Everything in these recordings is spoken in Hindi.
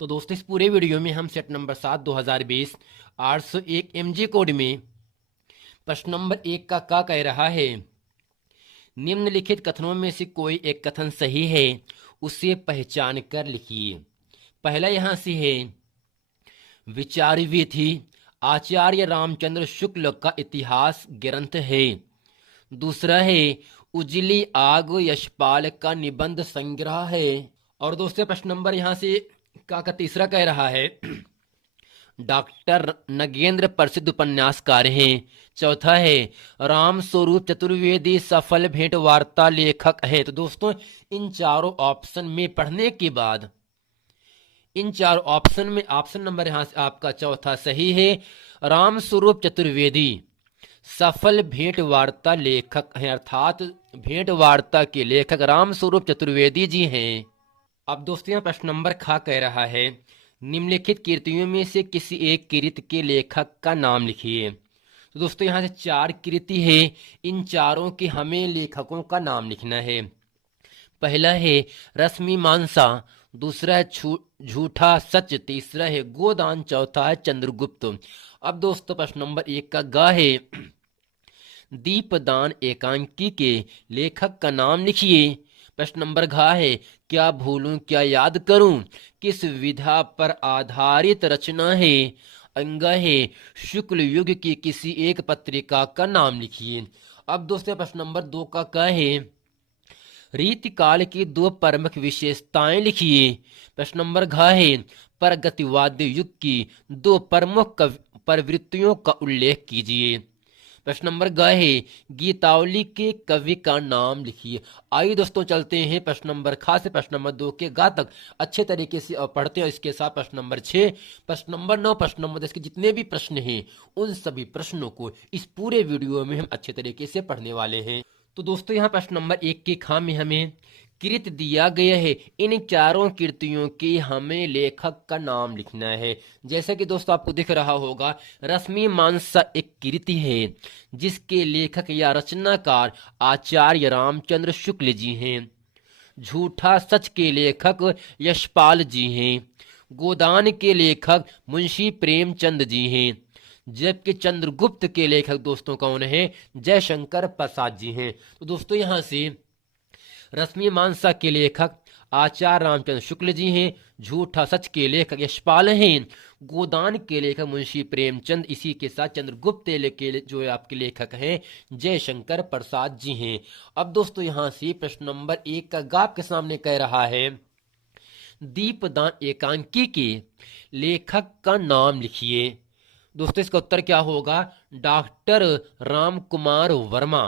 तो दोस्तों इस पूरे वीडियो में हम सेट नंबर 7 2020 801 MG कोड में प्रश्न नंबर 1 का क्या कह रहा है। निम्नलिखित कथनों में से कोई एक कथन सही है, उसे पहचान कर लिखिए। पहला यहां से है, विचार विधि आचार्य रामचंद्र शुक्ल का इतिहास ग्रंथ है। दूसरा है, उजली आग यशपाल का निबंध संग्रह है। और दोस्तों प्रश्न नंबर यहां से का तीसरा कह रहा है, डॉक्टर नगेंद्र प्रसिद्ध उपन्यासकार हैं। चौथा है, राम स्वरूप चतुर्वेदी सफल भेंट वार्ता लेखक है। तो दोस्तों इन चारों ऑप्शन में पढ़ने के बाद इन चार ऑप्शन में ऑप्शन नंबर यहां से आपका चौथा सही है। राम स्वरूप चतुर्वेदी सफल भेंट वार्ता लेखक हैं, अर्थात भेंट वार्ता के लेखक राम स्वरूप चतुर्वेदी जी हैं। अब दोस्तों यहाँ प्रश्न नंबर खा कह रहा है, निम्नलिखित कृतियों में से किसी एक कृति के लेखक का नाम लिखिए। तो दोस्तों यहाँ से 4 कृति है, इन चारों के हमें लेखकों का नाम लिखना है। पहला है रश्मिमांसा, दूसरा है झूठा सच, तीसरा है गोदान, चौथा है चंद्रगुप्त। अब दोस्तों प्रश्न नंबर 1 का ग है, दीपदान एकांकी के लेखक का नाम लिखिए। प्रश्न नंबर घ है, क्या भूलूं क्या याद करूं, किस विधा पर आधारित रचना है। अंग है, शुक्ल युग की किसी एक पत्रिका का नाम लिखिए। अब दोस्तों प्रश्न नंबर 2 का क है, रीतिकाल की 2 प्रमुख विशेषताएं लिखिए। प्रश्न नंबर घ है, प्रगतिवादी युग की 2 प्रमुख प्रवृत्तियों का उल्लेख कीजिए। प्रश्न नंबर ग है, गीतावली के कवि का नाम लिखिए। आइए दोस्तों चलते हैं प्रश्न नंबर ख से प्रश्न नंबर 2 के ग तक अच्छे तरीके से पढ़ते हैं। इसके साथ प्रश्न नंबर 6, प्रश्न नंबर 9, प्रश्न नंबर 10 के जितने भी प्रश्न हैं उन सभी प्रश्नों को इस पूरे वीडियो में हम अच्छे तरीके से पढ़ने वाले हैं। तो दोस्तों यहाँ प्रश्न नंबर 1 के ख में हमें कृत दिया गया है, इन चारों कृतियों की हमें लेखक का नाम लिखना है। जैसा कि दोस्तों आपको दिख रहा होगा, रश्मिमांसा एक कृति है जिसके लेखक या रचनाकार आचार्य रामचंद्र शुक्ल जी हैं। झूठा सच के लेखक यशपाल जी हैं। गोदान के लेखक मुंशी प्रेमचंद जी हैं। जबकि चंद्रगुप्त के लेखक दोस्तों कौन है, जयशंकर प्रसाद जी हैं। तो दोस्तों यहां से रश्मिमांसा के लेखक आचार्य रामचंद्र शुक्ल जी हैं। झूठा सच के लेखक यशपाल हैं। गोदान के लेखक मुंशी प्रेमचंद, इसी के साथ चंद्रगुप्त के जो आपके लेखक हैं जयशंकर प्रसाद जी हैं। अब दोस्तों यहां से प्रश्न नंबर 1 का गाप के सामने कह रहा है, दीपदान एकांकी के लेखक का नाम लिखिए। दोस्तों इसका उत्तर क्या होगा, डॉक्टर राम कुमार वर्मा,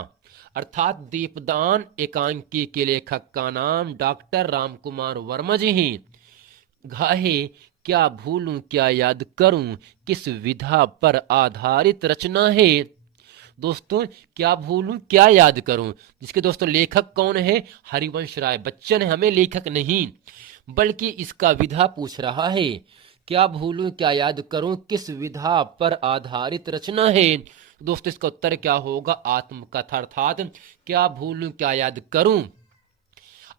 अर्थात दीपदान एकांकी के लेखक का नाम डॉक्टर राम कुमार वर्मा जी हैं। घाहे, क्या भूलूं क्या याद करूं, किस विधा पर आधारित रचना है। दोस्तों क्या भूलूं क्या याद करूं, जिसके दोस्तों लेखक कौन है, हरिवंश राय बच्चन है, हमें लेखक नहीं बल्कि इसका विधा पूछ रहा है। क्या भूलूं क्या याद करूं, किस विधा पर आधारित रचना है। दोस्तों इसका उत्तर क्या होगा, आत्मकथा, अर्थात क्या भूलूं क्या याद करूं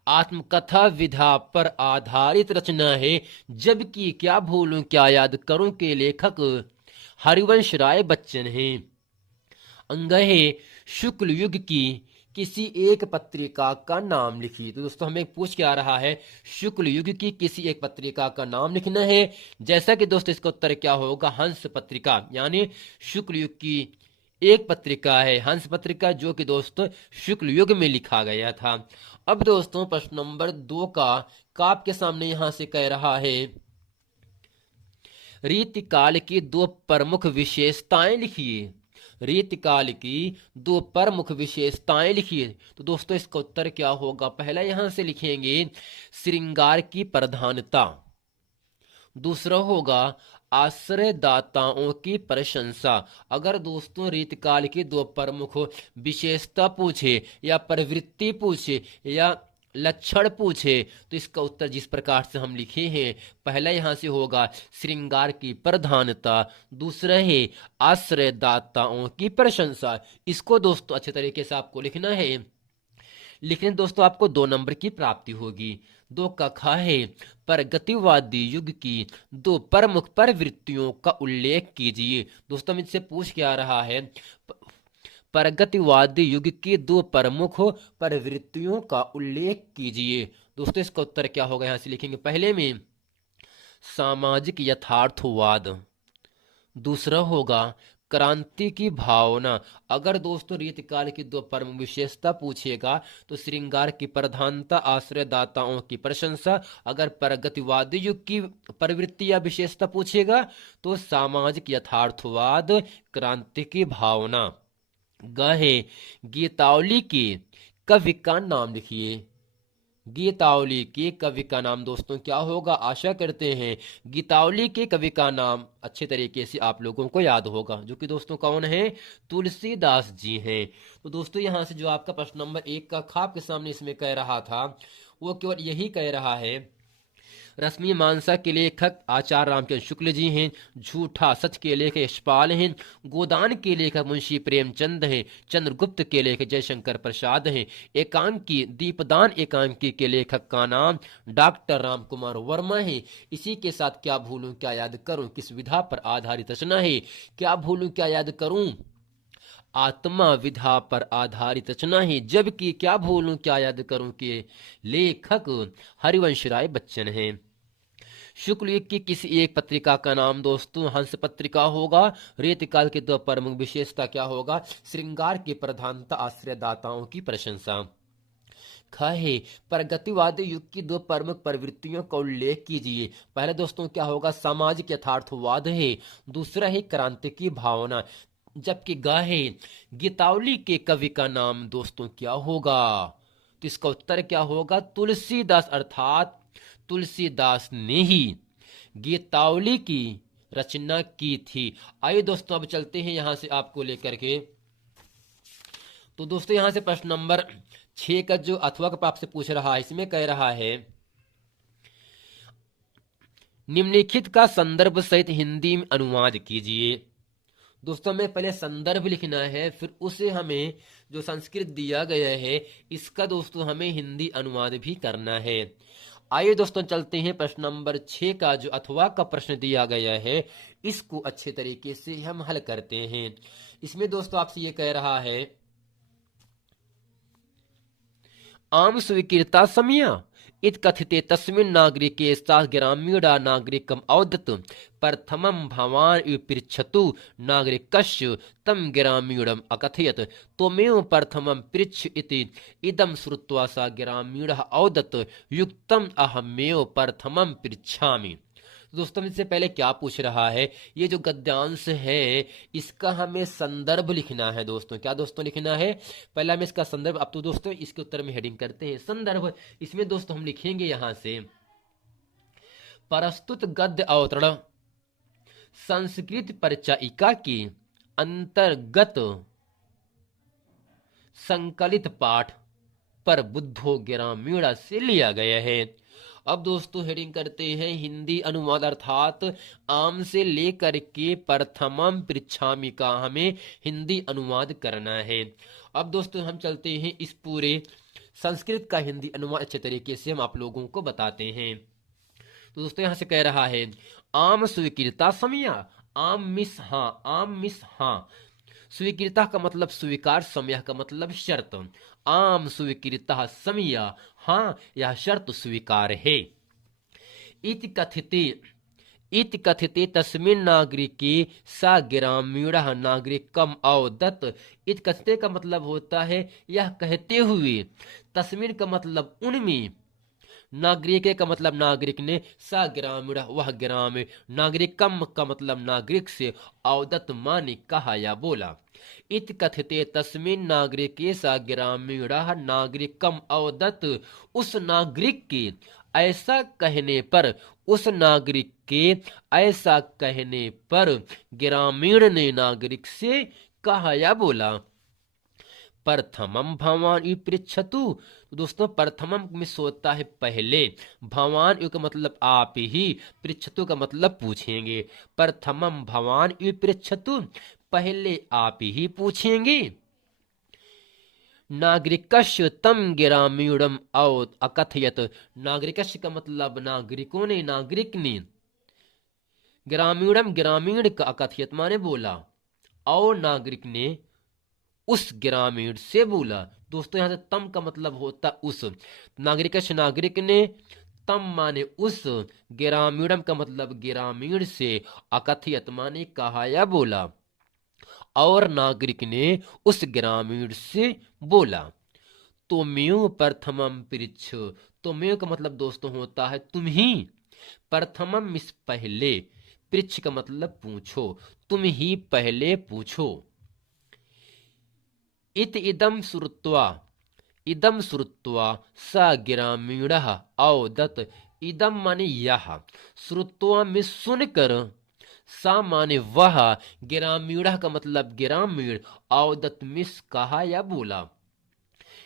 आत्मकथा विधा पर आधारित रचना है। जबकि क्या भूलूं क्या याद करूं के लेखक हरिवंश राय बच्चन हैं। अंग है, शुक्ल युग की किसी एक पत्रिका का नाम लिखिए। तो दोस्तों हमें पूछ के आ रहा है, शुक्ल युग की किसी एक पत्रिका का नाम लिखना है। जैसा कि दोस्तों इसका उत्तर क्या होगा, हंस पत्रिका, यानी शुक्ल युग की एक पत्रिका है हंस पत्रिका, जो कि दोस्तों शुक्ल युग में लिखा गया था। अब दोस्तों प्रश्न नंबर 2 का काप के सामने यहां से कह रहा है, रीतिकाल की 2 प्रमुख विशेषताएं लिखिए। रीतिकाल की 2 प्रमुख विशेषताएं लिखिए। तो दोस्तों इसका उत्तर क्या होगा, पहला यहां से लिखेंगे श्रृंगार की प्रधानता, दूसरा होगा आश्रयदाताओं की प्रशंसा। अगर दोस्तों रीतिकाल की 2 प्रमुख विशेषता पूछे या प्रवृत्ति पूछे या लक्षण पूछे तो इसका उत्तर जिस प्रकार से हम लिखे हैं, पहला यहां से होगा श्रृंगार की प्रधानता, दूसरा है आश्रयदाताओं की प्रशंसा। इसको दोस्तों अच्छे तरीके से आपको लिखना है। लिखने दोस्तों आपको 2 नंबर की प्राप्ति होगी। दो का खा है प्रगतिवादी युग की दो प्रमुख प्रवृत्तियों का उल्लेख कीजिए। दोस्तों मुझसे पूछ क्या रहा है, प्रगतिवादी युग की दो प्रमुख प्रवृत्तियों का उल्लेख कीजिए। दोस्तों इसका उत्तर क्या होगा, यहां से लिखेंगे पहले में सामाजिक यथार्थवाद, दूसरा होगा क्रांति की भावना। अगर दोस्तों रीतिकाल की दो प्रमुख विशेषता पूछेगा तो श्रृंगार की प्रधानता, आश्रयदाताओं की प्रशंसा। अगर प्रगतिवादी युग की प्रवृत्ति या विशेषता पूछेगा तो सामाजिक यथार्थवाद, क्रांति की भावना। गहे गीतावली के कवि का नाम लिखिए। गीतावली के कवि का नाम दोस्तों क्या होगा, आशा करते हैं गीतावली के कवि का नाम अच्छे तरीके से आप लोगों को याद होगा, जो कि दोस्तों कौन है, तुलसीदास जी हैं। तो दोस्तों यहां से जो आपका प्रश्न नंबर 1 का खाप के सामने इसमें कह रहा था वो केवल यही कह रहा है, रश्मि मानसा के लेखक आचार्य रामचंद्र शुक्ल जी हैं, झूठा सच के लेखक यशपाल हैं, गोदान के लेखक मुंशी प्रेमचंद हैं, चंद्रगुप्त के लेखक जयशंकर प्रसाद हैं, एकांकी दीपदान एकांकी के लेखक का नाम डॉक्टर राम कुमार वर्मा है। इसी के साथ क्या भूलूं क्या याद करूं किस विधा पर आधारित रचना है, क्या भूलूं क्या याद करूं आत्मा विधा पर आधारित रचना है, जबकि क्या भूलूं क्या याद करूं के लेखक हरिवंश राय बच्चन हैं। शुक्ल युग की किसी एक पत्रिका का नाम दोस्तों हंस पत्रिका होगा। रेतकाल की दो प्रमुख विशेषता क्या होगा, श्रृंगार की प्रधानता, आश्रयदाताओं की प्रशंसा। खहे प्रगतिवादी युग की दो प्रमुख प्रवृत्तियों का उल्लेख कीजिए। पहले दोस्तों क्या होगा, सामाजिक यथार्थवाद है, दूसरा है क्रांति की भावना। जबकि गाहे गीतावली के कवि का नाम दोस्तों क्या होगा, तो इसका उत्तर क्या होगा, तुलसीदास, अर्थात तुलसीदास ने ही गीतावली की रचना की थी। आइए दोस्तों अब चलते हैं यहां से आपको लेकर के। तो दोस्तों यहां से प्रश्न नंबर 6 का जो अथवा का आपसे पूछ रहा है, इसमें कह रहा है निम्नलिखित का संदर्भ सहित हिंदी में अनुवाद कीजिए। दोस्तों हमें पहले संदर्भ लिखना है, फिर उसे हमें जो संस्कृत दिया गया है इसका दोस्तों हमें हिंदी अनुवाद भी करना है। आइए दोस्तों चलते हैं प्रश्न नंबर 6 का जो अथवा का प्रश्न दिया गया है इसको अच्छे तरीके से हम हल करते हैं। इसमें दोस्तों आपसे ये कह रहा है, आम स्वीकृता समया इत कथिते तस्मिन् नागरिके सा ग्रामीणा नागरिकम् अवदत् प्रथमं भवान् विपृच्छतु नागरिकस्य तं ग्रामीणम् अकथयत् त्वमेव प्रथमं पृच्छ इति इदं श्रुत्वा सा ग्रामीणः अवदत् युक्तम् अहमेव प्रथमं पृच्छामि। दोस्तों इससे पहले क्या पूछ रहा है, ये जो गद्यांश है इसका हमें संदर्भ लिखना है। दोस्तों क्या दोस्तों लिखना है, पहले हमें इसका संदर्भ। अब तो दोस्तों इसके उत्तर में हेडिंग करते हैं संदर्भ। इसमें दोस्तों हम लिखेंगे यहां से, प्रस्तुत गद्य अवतरण संस्कृत परिचायिका के अंतर्गत संकलित पाठ पर बुद्धो ग्रामीणा से लिया गया है। अब दोस्तों हेडिंग करते हैं हिंदी अनुवाद, अर्थात आम से लेकर के प्रथमम पृच्छामि का हमें हिंदी अनुवाद करना है। अब दोस्तों हम चलते हैं इस पूरे संस्कृत का हिंदी अनुवाद अच्छे तरीके से हम आप लोगों को बताते हैं। तो दोस्तों यहां से कह रहा है, आम स्वीकृता समया, आम मिस हाँ, आम मिस हाँ, स्वीकृता का मतलब स्वीकार, समय का मतलब शर्त। आम स्वीकृता समया, हाँ यह शर्त स्वीकार है। इति कथिते तस्मिन् नागरिके सा ग्रामीणः नागरिकम् अवदत्। इति कथिते का मतलब होता है यह कहते हुए, तस्मिन् का मतलब उनमें, नागरिक का मतलब नागरिक ने, सा ग्रामीण वह ग्रामीण, नागरिकम का मतलब नागरिक से, अवदत माने कहा या बोला। इत कथिते तस्मिन् नागरिके सा ग्रामीण नागरिकम अवदत, उस नागरिक के ऐसा कहने पर, उस नागरिक के ऐसा कहने पर ग्रामीण ने नागरिक से कहा या बोला। प्रथमम भवान विपृच्छतु, दोस्तों प्रथमम में सोता है पहले, भवान का मतलब आप ही, पृच्छतु का मतलब पूछेंगे। प्रथमम भवान विपृच्छतु, पहले आप ही पूछेंगे। नागरिकस्य तम ग्रामीणम औ अकथयत। नागरिकस्य का मतलब नागरिकों ने, नागरिक ने, ग्रामीणम ग्रामीण का, अकथयत माने बोला, और नागरिक ने उस ग्रामीण से बोला। दोस्तों यहां से तम का मतलब होता उस, नागरिकस्य नागरिक ने, तम माने उस, ग्रामीणम का मतलब ग्रामीण से, अकथयत माने कहा या बोला, और नागरिक ने उस ग्रामीण से बोला। तुम्यो प्रथमम पृच्छ। तुम्यो का मतलब दोस्तों होता है तुम ही, प्रथमम इस पहले, पृच्छ का मतलब पूछो, तुम ही पहले पूछो। इत इदम श्रुत्वा, इदम श्रुत्वा स ग्रामीणः औदत। इदम माने यह, श्रुत्वा में सुनकर, सा माने वह, ग्रामीणः का मतलब ग्रामीण, औदत मिस कहा या बोला।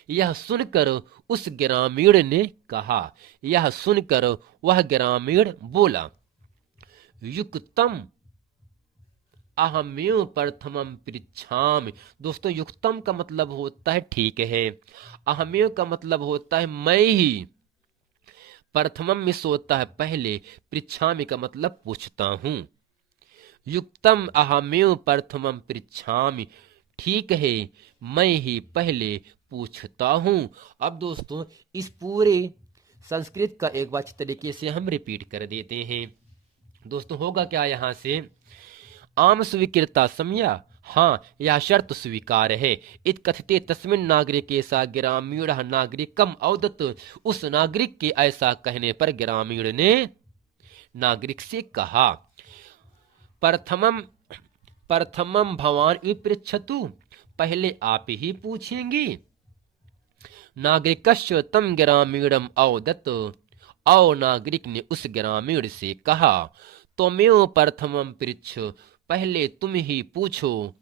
यह सुनकर उस ग्रामीण ने कहा, यह सुनकर वह ग्रामीण बोला। युक्तम अहमेव प्रथमम पृच्छामि। दोस्तों युक्तम का मतलब होता है ठीक है, अहमेव का मतलब होता है मैं ही, प्रथमम मिस होता है पहले, पृच्छामि का मतलब पूछता हूं। युक्तम अहमेव प्रथमम पृच्छामि, ठीक है मैं ही पहले पूछता हूं। अब दोस्तों इस पूरे संस्कृत का एक बार अच्छी तरीके से हम रिपीट कर देते हैं। दोस्तों होगा क्या यहां से, आम स्वीकृता समया, हाँ यह शर्त स्वीकार है। इत कथते तस्मिन् नागरिके सा ग्रामीणः नागरिकम औदत। उस नागरिक के ऐसा कहने पर ग्रामीण ने नागरिक से कहा। प्रथमम, प्रथमम भवान पृच्छतु, पहले आप ही पूछेंगे। नागरिकस्य तम ग्रामीणम औदत, और नागरिक ने उस ग्रामीण से कहा। त्वमेव प्रथमम पृच्छ, पहले तुम ही पूछो,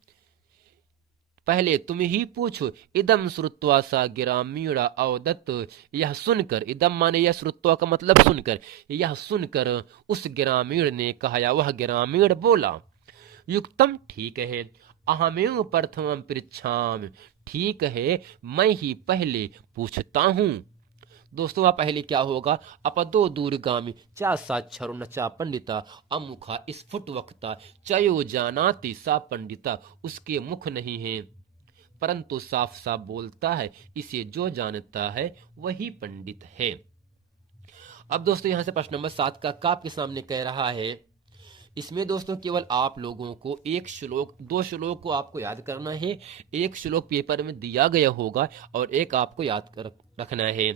पहले तुम ही पूछो। इदम श्रुत्वा सा ग्रामीण औदत, यह सुनकर, इदम माने यह, श्रुत्वा का मतलब सुनकर, यह सुनकर उस ग्रामीण ने कहा या वह ग्रामीण बोला। युक्तम ठीक है, अहमेव प्रथमम पृच्छामि, ठीक है मैं ही पहले पूछता हूं। दोस्तों वह पहले क्या होगा, अपदो दूरगामी चा साक्षरो न चा पंडिता अमुखा स्फुट वक्ता चयो जानाति सा पंडिता। उसके मुख नहीं है परंतु साफ साफ बोलता है, इसे जो जानता है वही पंडित है। अब दोस्तों यहां से प्रश्न नंबर 7 का आपके सामने कह रहा है, इसमें दोस्तों केवल आप लोगों को एक श्लोक, दो श्लोक को आपको याद करना है। एक श्लोक पेपर में दिया गया होगा और एक आपको याद रखना है।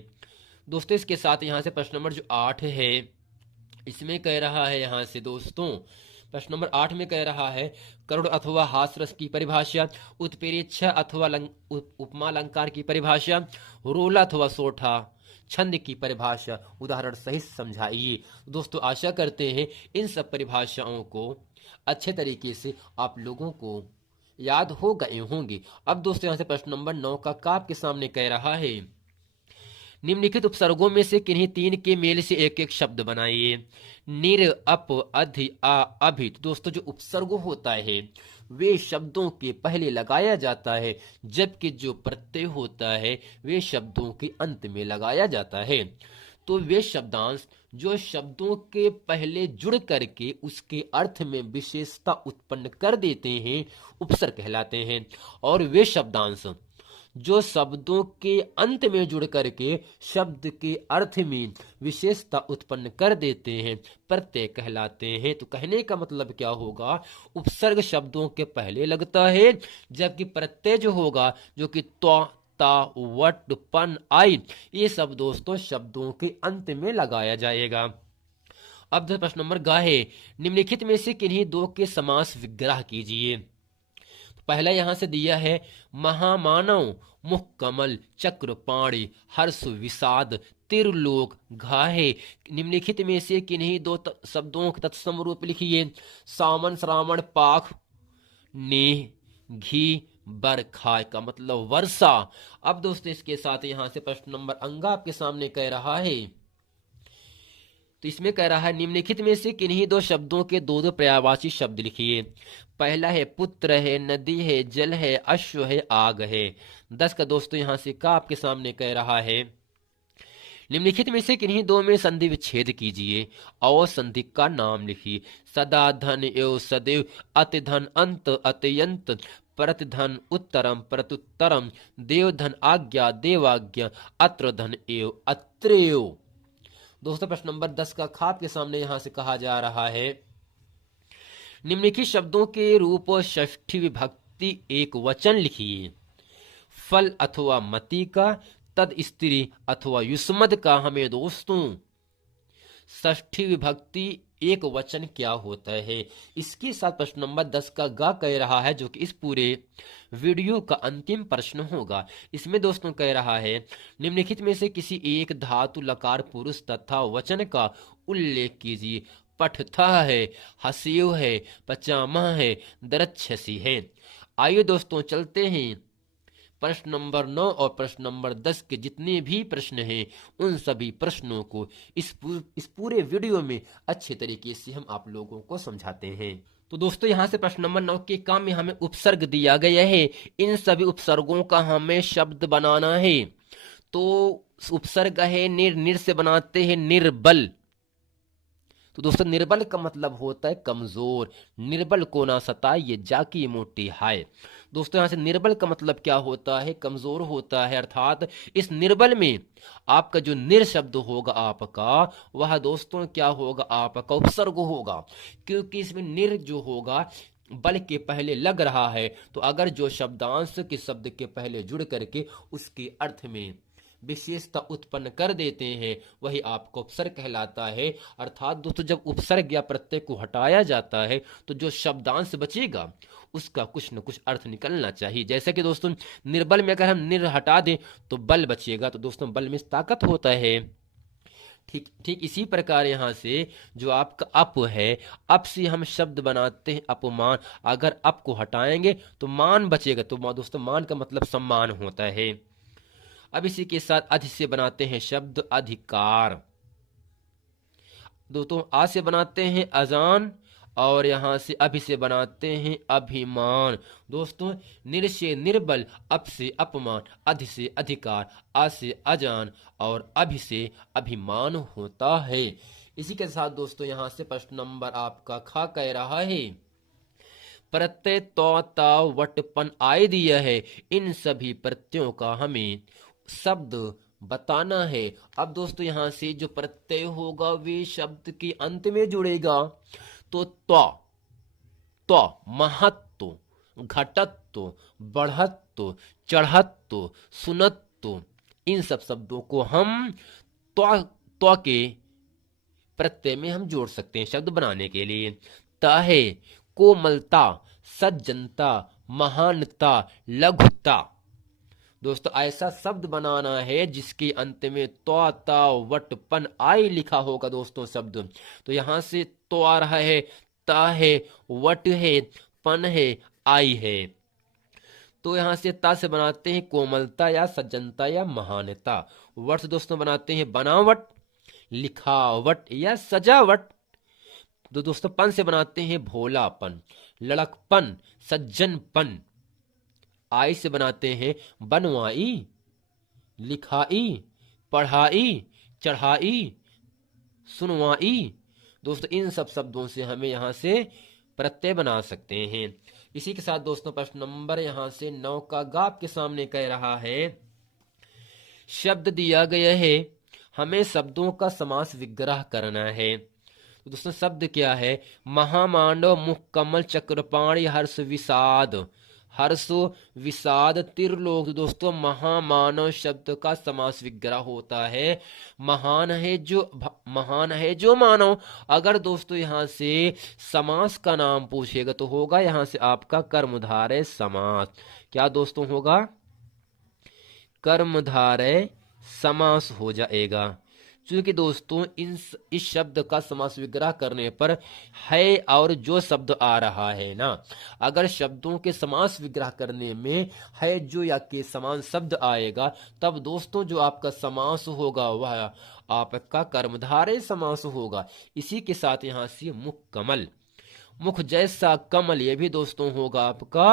दोस्तों इसके साथ यहाँ से प्रश्न नंबर जो 8 है, इसमें कह रहा है यहाँ से दोस्तों, प्रश्न नंबर 8 में कह रहा है करुण अथवा हास्यरस की परिभाषा, उत्प्रेक्षा अथवा उपमा अलंकार की परिभाषा, रोला अथवा सोठा छंद की परिभाषा उदाहरण सहित समझाइए। दोस्तों आशा करते हैं इन सब परिभाषाओं को अच्छे तरीके से आप लोगों को याद हो गए होंगे। अब दोस्तों यहाँ से प्रश्न नंबर 9 का आपके सामने कह रहा है, निम्नलिखित उपसर्गों में से किन्हीं तीन के मेल से एक एक शब्द बनाइए। निर, अप, अधि, आ, अभि। दोस्तों जो उपसर्ग होता है वे शब्दों के पहले लगाया जाता है, जबकि जो प्रत्यय होता है वे शब्दों के अंत में लगाया जाता है। तो वे शब्दांश जो शब्दों के पहले जुड़ करके उसके अर्थ में विशेषता उत्पन्न कर देते हैं उपसर्ग कहलाते हैं, और वे शब्दांश जो शब्दों के अंत में जुड़ करके शब्द के अर्थ में विशेषता उत्पन्न कर देते हैं प्रत्यय कहलाते हैं। तो कहने का मतलब क्या होगा, उपसर्ग शब्दों के पहले लगता है, जबकि प्रत्यय जो होगा जो कि त्वा, ता, वट, पन, आई, ये सब दोस्तों शब्दों के अंत में लगाया जाएगा। अब प्रश्न नंबर ग है, निम्नलिखित में से किन्हीं दो के समास विग्रह कीजिए। पहला यहां से दिया है महामानव, मुख कमल, चक्रपाणी, हर्ष विषाद, तिरलोक, घाहे। निम्नलिखित में से किन्हीं दो शब्दों के तत्सम रूप लिखिए। सावन, श्रावण, पाख, नेह, घी, बरखा का मतलब वर्षा। अब दोस्तों इसके साथ यहां से प्रश्न नंबर अंगा आपके सामने कह रहा है, तो इसमें कह रहा है निम्नलिखित में से किन्हीं दो शब्दों के दो दो पर्यायवाची शब्द लिखिए। पहला है पुत्र है, नदी है, जल है, अश्व है, आग है। 10 का दोस्तों यहाँ से का आपके सामने कह रहा है निम्नलिखित में से किन्हीं दो में संधि विच्छेद कीजिए और संधि का नाम लिखिए। सदा धन एव सदैव, अति धन अंत अत्यंत, प्रतिधन उत्तरम प्रत्युत्तरम, देवधन आज्ञा देवाज्ञा, अत्र धन एव अत्रेव। दोस्तों प्रश्न नंबर 10 का खाप के सामने यहां से कहा जा रहा है निम्नलिखित शब्दों के रूप और षष्ठी विभक्ति एक वचन लिखिए। फल अथवा मति का, तद स्त्री अथवा युष्मद का। हमें दोस्तों षष्ठी विभक्ति एक वचन क्या होता है, इसके साथ प्रश्न नंबर 10 का गा कह रहा है, जो कि इस पूरे वीडियो का अंतिम प्रश्न होगा। इसमें दोस्तों कह रहा है निम्नलिखित में से किसी एक धातु लकार पुरुष तथा वचन का उल्लेख कीजिए। पठथा है, हसीव है, पचामा है, दरच्छसी है। आइए दोस्तों चलते हैं प्रश्न नंबर 9 और प्रश्न नंबर 10 के जितने भी प्रश्न हैं उन सभी प्रश्नों को इस पूरे वीडियो में अच्छे तरीके से हम आप लोगों को समझाते हैं। तो दोस्तों यहाँ से प्रश्न नंबर 9 के काम में हमें उपसर्ग दिया गया है। इन सभी उपसर्गों का हमें शब्द बनाना है। तो उपसर्ग है निर, निर से बनाते हैं निर्बल। तो दोस्तों निर्बल का मतलब होता है कमजोर। निर्बल को ना सताइए जाकी मोटी हाय। दोस्तों यहाँ से निर्बल का मतलब क्या होता है, कमजोर होता है। अर्थात इस निर्बल में आपका जो निर शब्द होगा आपका, वह दोस्तों क्या होगा, आपका उपसर्ग होगा। क्योंकि इसमें निर जो होगा बल के पहले लग रहा है, तो अगर जो शब्दांश के शब्द के पहले जुड़ करके उसके अर्थ में विशेषता उत्पन्न कर देते हैं, वही आपको उपसर्ग कहलाता है। अर्थात दोस्तों जब उपसर्ग या प्रत्यय को हटाया जाता है तो जो शब्दांश बचेगा उसका कुछ न कुछ अर्थ निकलना चाहिए। जैसे कि दोस्तों निर्बल में अगर हम निर हटा दें तो बल बचेगा, तो दोस्तों बल में ताकत होता है। ठीक इसी प्रकार यहाँ से जो आपका अप है, अप से हम शब्द बनाते हैं अपमान। अगर अप को हटाएंगे तो मान बचेगा, तो दोस्तों मान का मतलब सम्मान होता है। अब इसी के साथ अधि से बनाते हैं शब्द अधिकार। दोस्तों आ से बनाते हैं अजान और यहां से अभि से बनाते हैं अभिमान। दोस्तों निर से निर्बल, अप से अपमान, अधि से अधिकार, आ से अजान और अभि से अभिमान होता है। इसी के साथ दोस्तों यहां से प्रश्न नंबर आपका खा कह रहा है प्रत्यय तो ता वटपन आय दिया है, इन सभी प्रत्ययों का हमें शब्द बताना है। अब दोस्तों यहां से जो प्रत्यय होगा वे शब्द के अंत में जुड़ेगा। तो त्व, महत्व, घटत्व, बढ़त्व, चढ़त्व, सुनत्व, इन सब शब्दों को हम त्व के प्रत्यय में हम जोड़ सकते हैं शब्द बनाने के लिए। त है कोमलता, सज्जनता, महानता, लघुता। दोस्तों ऐसा शब्द बनाना है जिसके अंत में त्वा ता वटपन आई लिखा होगा दोस्तों शब्द। तो यहां से तो आ रहा है, ता है, वट है, पन है, आई है। तो यहां से ता से बनाते हैं कोमलता या सज्जनता या महानता। वट से दोस्तों बनाते हैं बनावट, लिखावट या सजावट। तो दोस्तों पन से बनाते हैं भोलापन, लड़कपन, सज्जनपन। आई से बनाते हैं बनवाई, लिखाई, पढ़ाई, चढ़ाई, सुनवाई। दोस्तों इन सब शब्दों से हमें यहां से प्रत्यय बना सकते हैं। इसी के साथ दोस्तों प्रश्न नंबर यहां से 9 का गाप के सामने कह रहा है शब्द दिया गया है, हमें शब्दों का समास विग्रह करना है। तो दोस्तों शब्द क्या है, महामांडव, मुख कमल, चक्रपाणी, हर्ष विषाद। हर्ष विषाद त्रिलोक। दोस्तों महामानव शब्द का समास विग्रह होता है। महान है जो मानव। अगर दोस्तों यहां से समास का नाम पूछेगा तो होगा यहां से आपका कर्मधारय समास। क्या दोस्तों होगा, कर्मधारय समास हो जाएगा। चूंकि दोस्तों इस शब्द का समास विग्रह करने पर है और जो शब्द आ रहा है ना, अगर शब्दों के समास विग्रह करने में है जो या के समान शब्द आएगा, तब दोस्तों जो आपका समास होगा वह आपका कर्मधारय समास होगा। इसी के साथ यहां से मुख कमल, मुख जैसा कमल, ये भी दोस्तों होगा आपका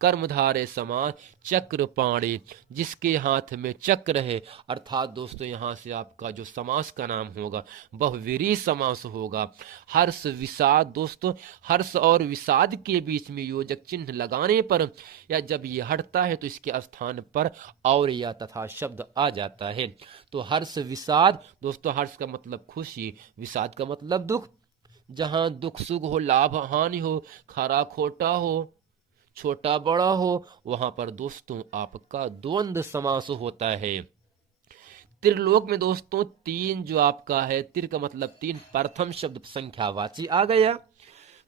कर्मधारय समास। चक्रपाणी, जिसके हाथ में चक्र है, अर्थात दोस्तों यहां से आपका जो समास का नाम होगा बहुव्रीहि समास होगा। हर्ष विषाद, दोस्तों हर्ष और विषाद के बीच में योजक चिन्ह लगाने पर या जब ये हटता है तो इसके स्थान पर और या तथा शब्द आ जाता है। तो हर्ष विषाद, दोस्तों हर्ष का मतलब खुशी, विषाद का मतलब दुख। जहां दुख सुख हो, लाभ हानि हो, खरा खोटा हो, छोटा बड़ा हो, वहां पर दोस्तों आपका द्वंद्व समास होता है। त्रिलोक में दोस्तों तीन जो आपका है, तिर का मतलब तीन, प्रथम शब्द संख्यावाची आ गया।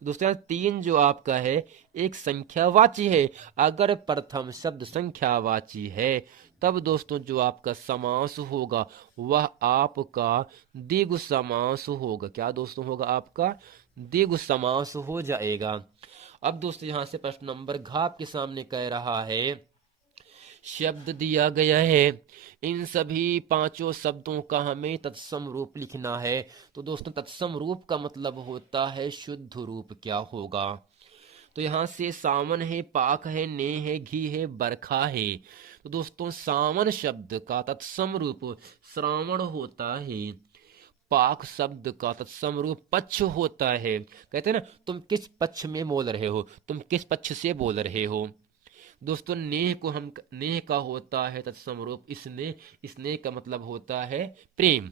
दूसरा तीन जो आपका है एक संख्यावाची है। अगर प्रथम शब्द संख्यावाची है तब दोस्तों जो आपका समास होगा वह आपका द्विगु समास होगा। क्या दोस्तों होगा? आपका द्विगु समास हो जाएगा। अब दोस्तों यहां से प्रश्न नंबर घ आपके सामने कह रहा है, शब्द दिया गया है, इन सभी पांचों शब्दों का हमें तत्सम रूप लिखना है। तो दोस्तों तत्सम रूप का मतलब होता है शुद्ध रूप। क्या होगा? तो यहां से सावन है, पाक है, ने है, घी है, बरखा है। तो दोस्तों सावन शब्द का तत्सम रूप श्रावण होता है। पाक शब्द का तत्सम रूप पक्ष होता है। कहते हैं ना, तुम किस पक्ष में बोल रहे हो, तुम किस पक्ष से बोल रहे हो। दोस्तों नेह को हम, नेह का होता है तत्सम रूप स्नेह का मतलब होता है प्रेम।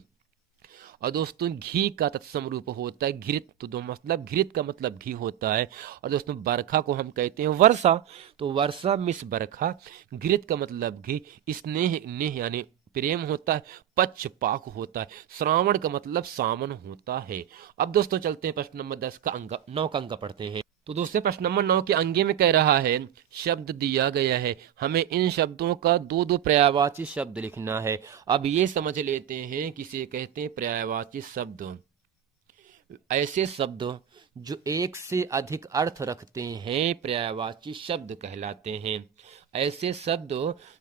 और दोस्तों घी का तत्सम रूप होता है घृत। तो दो मतलब घृत का मतलब घी होता है। और दोस्तों बरखा को हम कहते हैं वर्षा। तो वर्षा मिस बरखा। घृत का मतलब घी, स्नेह नेह यानी प्रेम होता है, पक्ष पाक होता है, श्रावण का मतलब सावन होता है। अब दोस्तों चलते हैं प्रश्न नंबर 10 का अंक, 9 का अंक पढ़ते हैं। तो दोस्तों प्रश्न नंबर 9 के अंगे में कह रहा है, शब्द दिया गया है, हमें इन शब्दों का दो दो पर्यायवाची शब्द लिखना है। अब ये समझ लेते हैं किसे कहते हैं पर्यायवाची शब्द। ऐसे शब्द जो एक से अधिक अर्थ रखते हैं पर्यायवाची शब्द कहलाते हैं। ऐसे शब्द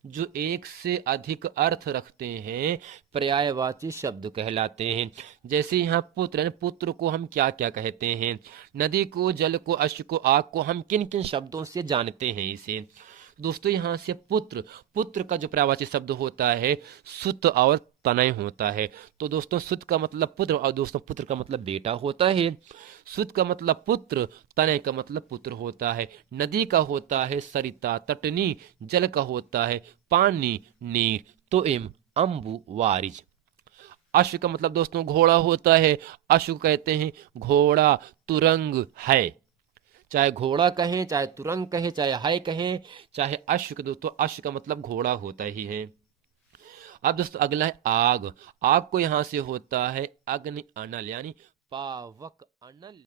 जो एक से अधिक अर्थ रखते हैं पर्यायवाची शब्द कहलाते हैं। जैसे यहाँ पुत्र, पुत्र को हम क्या क्या कहते हैं? नदी को, जल को, अश्व को, आग को हम किन किन शब्दों से जानते हैं इसे? दोस्तों यहाँ से पुत्र, पुत्र का जो पर्यायवाची शब्द होता है सुत और तनय होता है। तो दोस्तों सुत का मतलब पुत्र और दोस्तों पुत्र का मतलब बेटा होता है। सुत का मतलब पुत्र, तनय का मतलब पुत्र होता है। नदी का होता है सरिता तटनी, जल का होता है पानी नीर, तो एम अम्बु वारिज। अश्व का मतलब दोस्तों घोड़ा होता है। अश्व कहते हैं घोड़ा तुरंग है। चाहे घोड़ा कहें, चाहे तुरंग कहें, चाहे हाय कहें, चाहे अश्व के, दोस्तों अश्व का मतलब घोड़ा होता ही है। अब दोस्तों अगला है आग। आग को यहां से होता है अग्नि अनल यानी पावक अनल।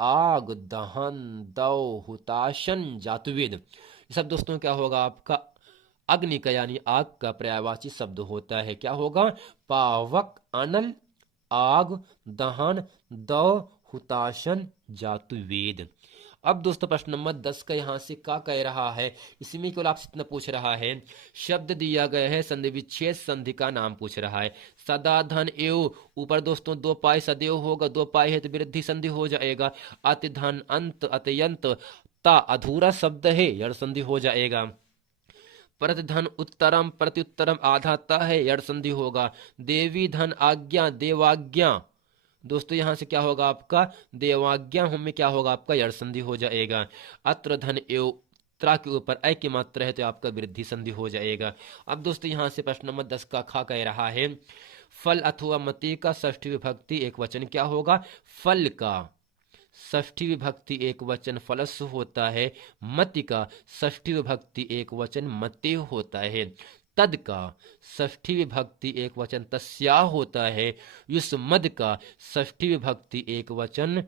आग दहन दौ हुताशन जातुवेद, ये सब दोस्तों क्या होगा आपका अग्नि का यानी आग का पर्यायवाची शब्द होता है। क्या होगा? पावक अनल, आग, दहन, दौ, हुताशन, जातुवेद। अब दोस्तों प्रश्न नंबर 10 का यहां से क्या कह रहा है, इसमें केवल आपसे इतना पूछ रहा है, शब्द दिया गया है, संधि विच्छेद संधि का नाम पूछ रहा है। सदा धन एव, ऊपर दोस्तों दो पाई सदैव होगा, दो पाई है तो वृद्धि संधि हो जाएगा। अति धन अंत अत्यंत, ता अधूरा शब्द है, यड़ संधि हो जाएगा। प्रतिधन उत्तरम प्रत्युत्तरम आधाता है, यड़ संधि होगा। देवी धन आज्ञा देवाज्ञा, दोस्तों यहां से क्या होगा आपका देवाज्ञा में क्या होगा आपका यड़ संधि हो जाएगा। अत्र धन एव, त्रा के ऊपर ऐ की मात्रा है तो आपका वृद्धि संधि हो जाएगा। अब दोस्तों यहां से प्रश्न नंबर 10 का खा कह रहा है, फल अथवा मति का षष्ठी विभक्ति एक वचन क्या होगा? फल का षष्ठी विभक्ति एक वचन फलस्व होता है। मति का षष्ठी विभक्ति एक वचन मते होता है। तद का षष्ठी विभक्ति एक वचन तस्या होता है। युष्मद का षष्ठी विभक्ति एक वचन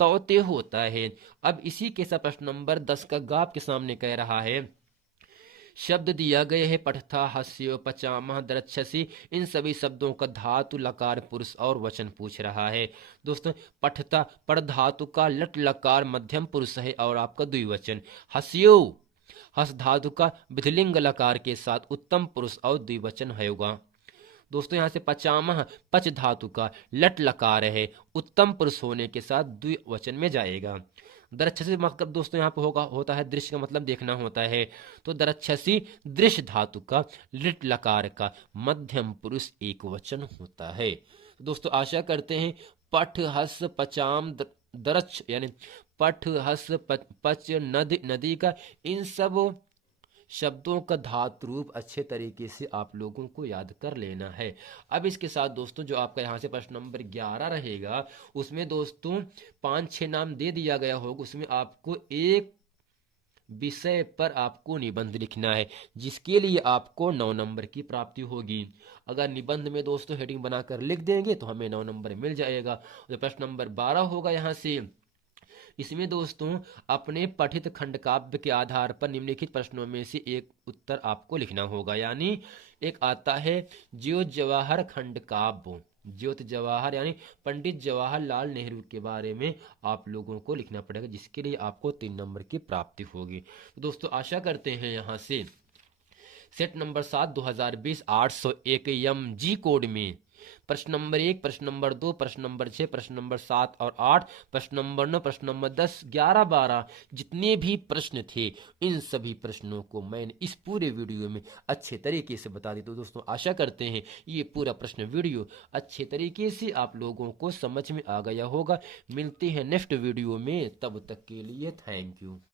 तौते होता है। अब इसी के साथ प्रश्न नंबर 10 का गाप के सामने कह रहा है, शब्द दिया गया है पठथा, हस्यो, पचामह, द्रक्षसी। इन सभी शब्दों का धातु, लकार, पुरुष और वचन पूछ रहा है। दोस्तों पठथा पर धातु का लट लकार मध्यम पुरुष है और आपका द्विवचन। हस्यो हस धातु का विधिलिंग लकार के साथ उत्तम पुरुष और द्विवचन होगा। दोस्तों यहाँ से पचामह पच धातु का लट लकार है, उत्तम पुरुष होने के साथ द्विवचन में जाएगा। दरक्षसी मतलब दोस्तों यहाँ पे होता है दृश्य का मतलब देखना होता है। तो दरक्षसी दृश्य धातु का लिट लकार का मध्यम पुरुष एक वचन होता है। दोस्तों आशा करते हैं पठ हस पचाम दरक्ष यानी पठ हस पच नदी नदी का इन सब शब्दों का धातु रूप अच्छे तरीके से आप लोगों को याद कर लेना है। अब इसके साथ दोस्तों जो आपका यहाँ से प्रश्न नंबर 11 रहेगा, उसमें दोस्तों 5-6 नाम दे दिया गया होगा, उसमें आपको एक विषय पर आपको निबंध लिखना है, जिसके लिए आपको 9 नंबर की प्राप्ति होगी। अगर निबंध में दोस्तों हेडिंग बनाकर लिख देंगे तो हमें 9 नंबर मिल जाएगा। तो प्रश्न नंबर 12 होगा यहाँ से, इसमें दोस्तों अपने पठित खंड काव्य के आधार पर निम्नलिखित प्रश्नों में से एक उत्तर आपको लिखना होगा। यानी एक आता है ज्योत जवाहर खंड काव्य, ज्योत जवाहर यानी पंडित जवाहरलाल नेहरू के बारे में आप लोगों को लिखना पड़ेगा, जिसके लिए आपको 3 नंबर की प्राप्ति होगी। तो दोस्तों आशा करते हैं यहाँ से सेट नंबर 7 2020 801 MG कोड में प्रश्न नंबर 1, प्रश्न नंबर 2, प्रश्न नंबर 6, प्रश्न नंबर 7 और 8, प्रश्न नंबर 9, प्रश्न नंबर 10, 11, 12 जितने भी प्रश्न थे, इन सभी प्रश्नों को मैंने इस पूरे वीडियो में अच्छे तरीके से बता दी। तो दोस्तों आशा करते हैं ये पूरा प्रश्न वीडियो अच्छे तरीके से आप लोगों को समझ में आ गया होगा। मिलते हैं नेक्स्ट वीडियो में, तब तक के लिए थैंक यू।